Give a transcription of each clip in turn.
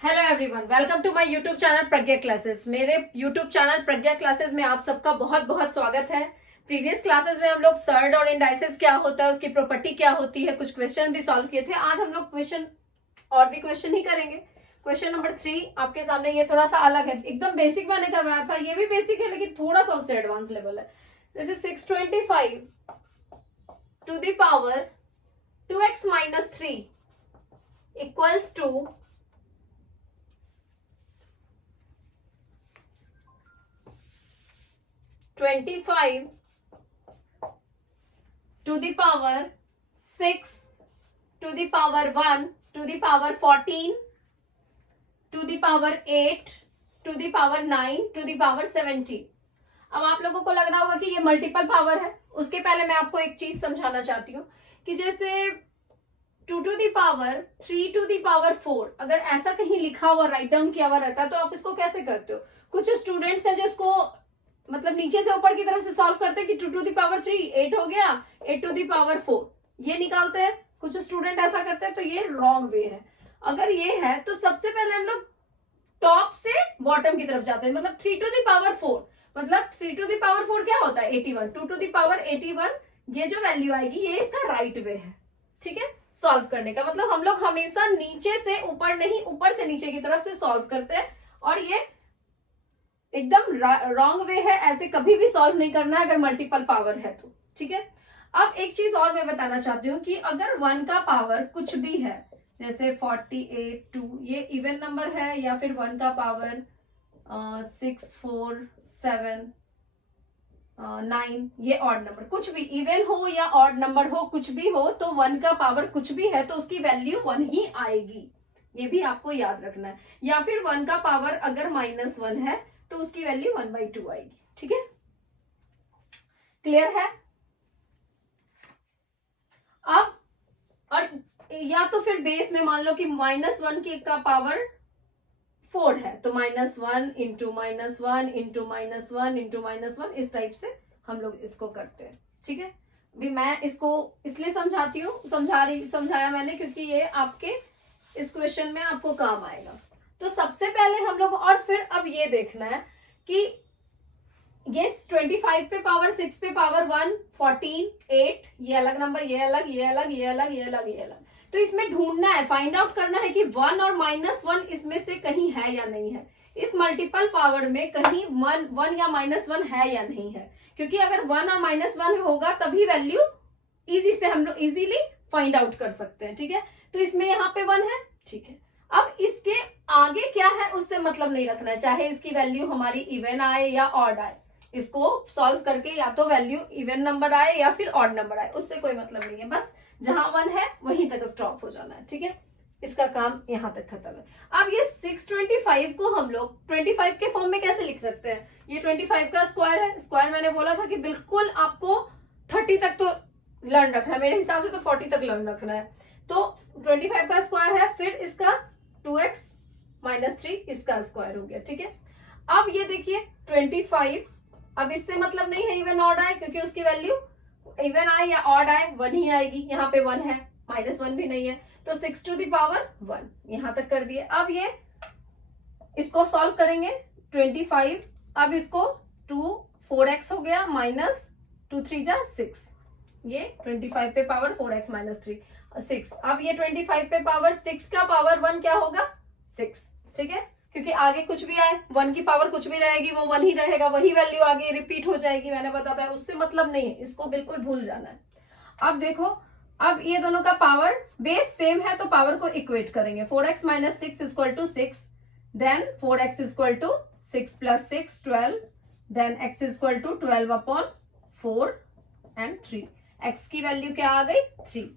Hello everyone, welcome to my YouTube channel Pragya classes. मेरे YouTube channel Pragya classes में आप सबका बहुत बहुत स्वागत है। प्रीवियस क्लासेस में हम लोग सर्ड और इंडाइसेस क्या होता है, उसकी प्रॉपर्टी क्या होती है, कुछ क्वेश्चन भी सॉल्व किए थे। आज हम लोग क्वेश्चन ही करेंगे। क्वेश्चन नंबर 3 आपके सामने, ये थोड़ा सा अलग है, एकदम बेसिक मैंने करवाया था, ये भी बेसिक है लेकिन थोड़ा सा उससे एडवांस लेवल है। जैसे 625 to the power 2x minus 3 equals to 25 to the power 6 to the power 1 to the power 14 to the power 8 to the power 9 to the power 17। अब आप लोगों को लग रहा होगा कि ये मल्टीपल पावर है। उसके पहले मैं आपको एक चीज समझाना चाहती हूँ कि जैसे 2 to the power 3 to the power 4 अगर ऐसा कहीं लिखा हुआ राइट डाउन किया हुआ रहता है तो आप इसको कैसे करते हो? कुछ स्टूडेंट्स हैं जो इसको मतलब नीचे से ऊपर की तरफ से सॉल्व करते हैं कि 2 to the power 3 8 हो गया, 8 to the power 4 ये निकालते हैं। कुछ स्टूडेंट ऐसा करते हैं, तो ये रॉन्ग वे है। अगर ये है तो सबसे पहले हम लोग टॉप से बॉटम की तरफ जाते हैं। मतलब 3 to the power 4 मतलब 3 to the power 4 क्या होता है? 81। 2 to the power 81 ये जो वैल्यू आएगी ये इसका राइट वे है। ठीक है, सॉल्व करने का मतलब हम लोग हमेशा नीचे से ऊपर नहीं, ऊपर से नीचे की तरफ से सॉल्व करते हैं और ये एकदम रॉन्ग वे है। ऐसे कभी भी सॉल्व नहीं करना है अगर मल्टीपल पावर है तो। ठीक है, अब एक चीज और मैं बताना चाहती हूँ कि अगर 1 का पावर कुछ भी है, जैसे 48 2 ये इवन नंबर है, या फिर 1 का पावर 6 4 7 9 ये ऑड नंबर, कुछ भी इवन हो या ऑड नंबर हो, कुछ भी हो, तो 1 का पावर कुछ भी है तो उसकी वैल्यू 1 ही आएगी। ये भी आपको याद रखना है। या फिर 1 का पावर अगर -1 है तो उसकी वैल्यू 1/2 आएगी। ठीक है, क्लियर है? अब और या तो फिर बेस में मान लो कि -1 की का पावर 4 है तो -1 इंटू -1 इंटू -1 इंटू -1 इस टाइप से हम लोग इसको करते हैं। ठीक है, अभी मैं इसको इसलिए समझाती हूँ, समझाया मैंने क्योंकि ये आपके इस क्वेश्चन में आपको काम आएगा। तो सबसे पहले हम लोग, और फिर अब ये देखना है कि ये 25 पे पावर 6 पे पावर 1 14 8 ये अलग नंबर, ये अलग, ये अलग, ये अलग, ये अलग, ये अलग। तो इसमें ढूंढना है, फाइंड आउट करना है कि 1 और -1 इसमें से कहीं है या नहीं है। इस मल्टीपल पावर में कहीं 1 या -1 है या नहीं है, क्योंकि अगर 1 और -1 होगा तभी वैल्यू इजी से हम लोग इजीली फाइंड आउट कर सकते हैं। ठीक है, तो इसमें यहाँ पे 1 है। ठीक है, अब इसके आगे क्या है उससे मतलब नहीं रखना है, चाहे इसकी वैल्यू हमारी इवन आए या ऑड आए। इसको सॉल्व करके या तो वैल्यू इवन नंबर आए या फिर ऑड नंबर आए, उससे कोई मतलब नहीं है। बस जहां 1 है वहीं तक स्टॉप हो जाना है। ठीक है, इसका काम यहां तक खत्म है। अब ये 625 को हम लोग 25 के फॉर्म में कैसे लिख सकते हैं? ये 25 का स्क्वायर है। स्क्वायर मैंने बोला था कि बिल्कुल आपको 30 तक तो लर्न रखना है, मेरे हिसाब से तो 40 तक लर्न रखना है। तो 25 का स्क्वायर है, फिर इसका 2x माइनस 3 इसका स्क्वायर हो गया। ठीक है, अब ये देखिए 25, अब इससे मतलब नहीं है इवन ऑड आए, क्योंकि उसकी वैल्यू इवन आए या ऑड आए 1 ही आएगी। यहाँ पे 1 है, -1 भी नहीं है, तो 6 to the power 1 यहां तक कर दिए। अब ये इसको सॉल्व करेंगे 25, अब इसको 2 4x हो गया माइनस 2 3 जा 6, ये 25 पे पावर 4x माइनस 3 6। अब ये 25 पे पावर 6 का पावर 1 क्या होगा? 6। ठीक है, क्योंकि आगे कुछ भी आए 1 की पावर कुछ भी रहेगी वो 1 ही रहेगा, वही वैल्यू आगे रिपीट हो जाएगी। मैंने बताया उससे मतलब नहीं है, इसको बिल्कुल भूल जाना है। अब देखो, अब ये दोनों का पावर बेस सेम है तो पावर को इक्वेट करेंगे। 4x minus 6 equal to 6, then 4x equal to 6 plus 6 12, then x equal to 12/4 and 3। x की वैल्यू क्या आ गई? 3।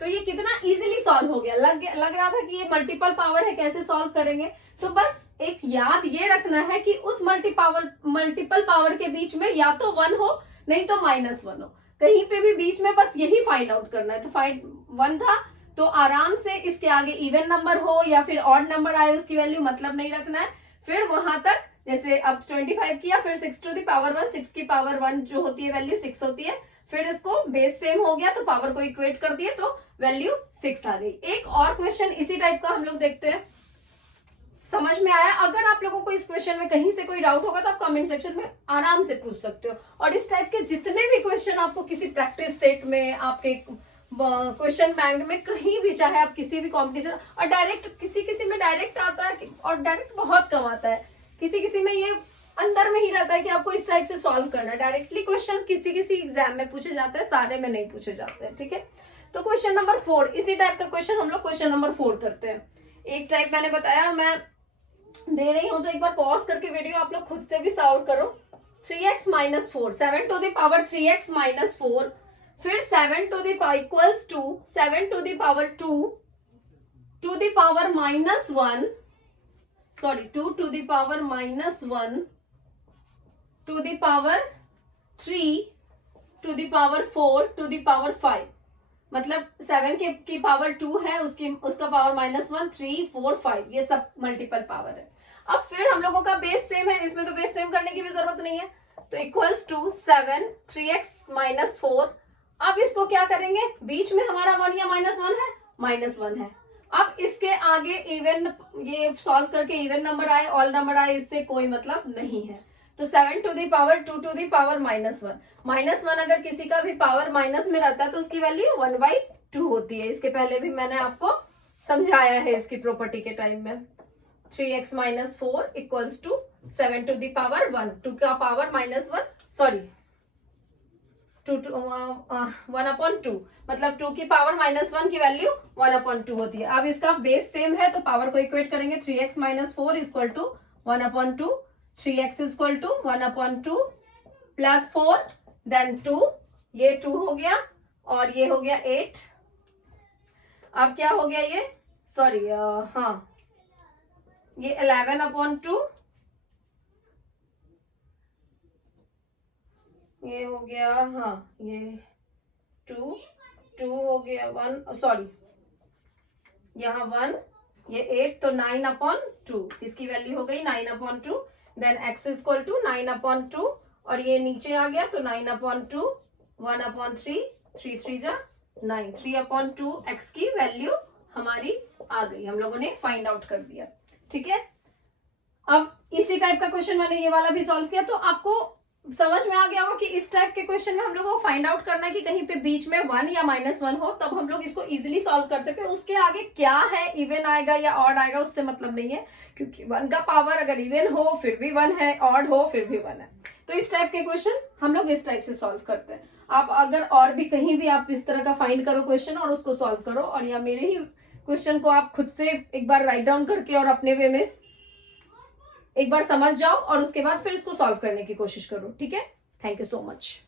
तो ये कितना इजीली सॉल्व हो गया। लग रहा था कि ये मल्टीपल पावर है, कैसे सॉल्व करेंगे? तो बस एक याद ये रखना है कि उस मल्टीपल पावर के बीच में या तो 1 हो नहीं तो -1 हो, कहीं पे भी बीच में बस यही फाइंड आउट करना है। तो 1 था तो आराम से इसके आगे इवन नंबर हो या फिर ऑड नंबर आए उसकी वैल्यू मतलब नहीं रखना है। फिर वहां तक जैसे अब 25 किया, फिर 6 to the power 1, 6 की पावर 1 जो होती है वैल्यू 6 होती है, फिर इसको बेस सेम हो गया तो पावर को इक्वेट कर दिए, तो वैल्यू 6 आ गई। एक और क्वेश्चन इसी टाइप का हम लोग देखते हैं। समझ में आया? अगर आप लोगों को इस क्वेश्चन में कहीं से कोई डाउट होगा तो आप कमेंट सेक्शन में आराम से पूछ सकते हो। और इस टाइप के जितने भी क्वेश्चन आपको किसी प्रैक्टिस सेट में, आपके क्वेश्चन बैंक में, कहीं भी, चाहे आप किसी भी कॉम्पिटिशन, और डायरेक्ट किसी में डायरेक्ट आता है और डायरेक्ट बहुत कम आता है, किसी में ये अंदर में ही रहता है कि आपको इस टाइप से सॉल्व करना है। डायरेक्टली क्वेश्चन किसी एग्जाम में पूछे जाते हैं, सारे में नहीं पूछे जाते हैं। ठीक है, तो क्वेश्चन नंबर 4, इसी टाइप का क्वेश्चन हम लोग क्वेश्चन नंबर 4 करते हैं। एक टाइप मैंने बताया, मैं दे रही हूं तो एक बार पॉज करके वीडियो आप लोग खुद से भी सॉल्व करो। 3x - 4, 7 to the power 3x - 4, फिर 7 to the power equals to 7 to the power 2 to the power -1, sorry 2 to the power -1 to the power 3 to the power 4 to the power 5, मतलब 7 की power 2 है, उसका power -1, 3, 4, 5, ये सब multiple power है। अब फिर हम लोगों का बेस सेम है, इसमें तो बेस सेम करने की भी जरूरत नहीं है, तो इक्वल्स टू 7 3x - 4। अब इसको क्या करेंगे, बीच में हमारा 1 या -1 है, -1 है। अब इसके आगे इवन, ये सॉल्व करके इवन नंबर आए, ऑल नंबर आए, इससे कोई मतलब नहीं है। तो 7 to the power 2 to the power -1, अगर किसी का भी पावर माइनस में रहता है तो उसकी वैल्यू 1/2 होती है। इसके पहले भी मैंने आपको समझाया है इसकी प्रॉपर्टी के टाइम में। 3x - 4 equals to 7 to the power 1, 2 का पावर -1, सॉरी 1/2, मतलब 2 की पावर -1 की वैल्यू 1/2 होती है। अब इसका बेस सेम है तो पावर को इक्वेट करेंगे, 3x - 4 equal to 1/2, 3x equal to 1/2 plus 4 then 2, ये 2 हो गया और ये हो गया 8। अब क्या हो गया ये, सॉरी हाँ, ये 11/2, ये हो गया, हाँ ये 2 हो गया 1, सॉरी यहाँ 1, ये 8, तो 9/2, इसकी वैल्यू हो गई 9/2। देन x इक्वल टू 9/2 और ये नीचे आ गया तो 9/2, 1/3, 3 3 जा 9, 3/2 x की वैल्यू हमारी आ गई, हम लोगों ने फाइंड आउट कर दिया। ठीक है, अब इसी टाइप का क्वेश्चन मैंने ये वाला भी सॉल्व किया, तो आपको समझ में आ गया होगा कि इस टाइप के क्वेश्चन में हम लोगों को फाइंड आउट करना है कि कहीं पे बीच में 1 या -1 हो, तब हम लोग इसको इजीली सॉल्व कर सकते हैं। उसके आगे क्या है, इवन आएगा या ऑड आएगा, उससे मतलब नहीं है, क्योंकि 1 का पावर अगर इवन हो फिर भी 1 है, ऑड हो फिर भी 1 है। तो इस टाइप के क्वेश्चन हम लोग इस टाइप से सॉल्व करते हैं। आप अगर और भी कहीं भी आप इस तरह का फाइंड करो क्वेश्चन और उसको सॉल्व करो, और या मेरे ही क्वेश्चन को आप खुद से एक बार राइट डाउन करके और अपने वे में एक बार समझ जाओ और उसके बाद फिर इसको सॉल्व करने की कोशिश करो। ठीक है, थैंक यू सो मच।